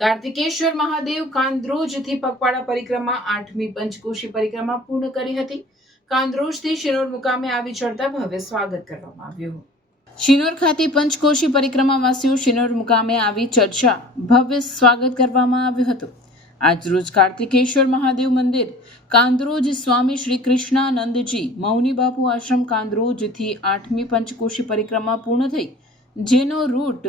કાર્તિકેશ્વર મહાદેવ કાંદ્રોજથી પગપાળા પરિક્રમા 8મી પંચકોશી પરિક્રમા પૂર્ણ કરી હતી। કાંદ્રોજથી શિનોર મુકામે આવી ચડતા ભવ્ય સ્વાગત કરવામાં આવ્યું। શિનોર ખાતે પંચકોશી પરિક્રમાવાસીઓ શિનોર મુકામે આવી ચર્ચા ભવ્ય સ્વાગત કરવામાં આવ્યું હતું। આજરોજ કાર્તિકેશ્વર મહાદેવ મંદિર કાંદ્રોજ સ્વામી શ્રી કૃષ્ણાનંદજી મૌની બાપુ આશ્રમ કાંદ્રોજથી 8મી પંચકોશી પરિક્રમા પૂર્ણ થઈ, જેનો રૂટ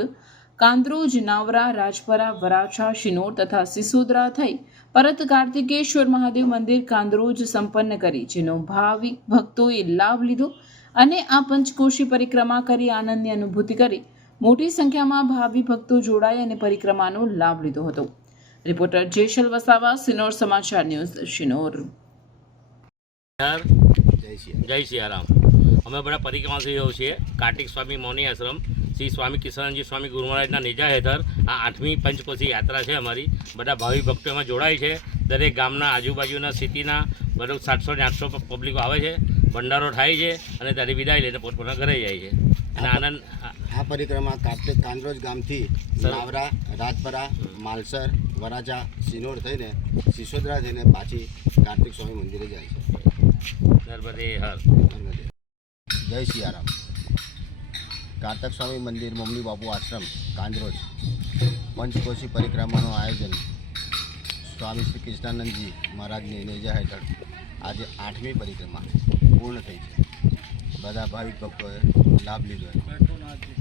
કાંદ્રોજ, નાવરા, રાજપરા, વરાછા, શિનોર તથા સિસોદરા થઈ પરત કાર્તિકેશ્વર મહાદેવ મંદિર કાંદ્રોજ સંપન્ન કરી, જેનો ભાવિક ભક્તોએ લાભ લીધો અને આ પંચકોશી પરિક્રમા કરી આનંદની અનુભૂતિ કરી મોટી સંખ્યામાં ભાવિ ભક્તો જોડાઈ અને પરિક્રમાનો લાભ લીધો હતો। રિપોર્ટર જેશલ વસાવા, સિનોર સમાચાર ન્યૂઝ, શિનોર। જય સિયારામ। અમે બધા પરિક્રમા થઈ રહ્યો છીએ કાર્તિક સ્વામી મૌની આશ્રમ શ્રી સ્વામી કિશનજી સ્વામી ગુરુ મહારાજના નેજા હેઠળ આ 8મી પંચકોશી યાત્રા છે અમારી। બધા ભાવિ ભક્તો એમાં જોડાય છે। દરેક ગામના આજુબાજુના સિટીના બધું 700 ને 800 પબ્લિકો આવે છે, ભંડારો થાય છે અને ત્યારે વિદાય લઈને પોતપોતાના ઘરે જાય છે અને આનંદ। આ પરિક્રમા કાંદ્રોજ ગામથી નાવરા, રાજપરા, માલસર, વરાછા, સિનોર થઈને સિસોદરા થઈને પાછી કાર્તિક સ્વામી મંદિરે જાય છે। નર્મદે હર। જય સિયારામ। કાર્તિક સ્વામી મંદિર મમની બાપુ આશ્રમ કાંદ્રોજ પંચકોશી પરિક્રમાનું આયોજન સ્વામી શ્રી કૃષ્ણાનંદજી મહારાજની નેજા હેઠળ આજે 8મી પરિક્રમા પૂર્ણ થઈ છે। બધા ભાવિક ભક્તોએ લાભ લીધો છે।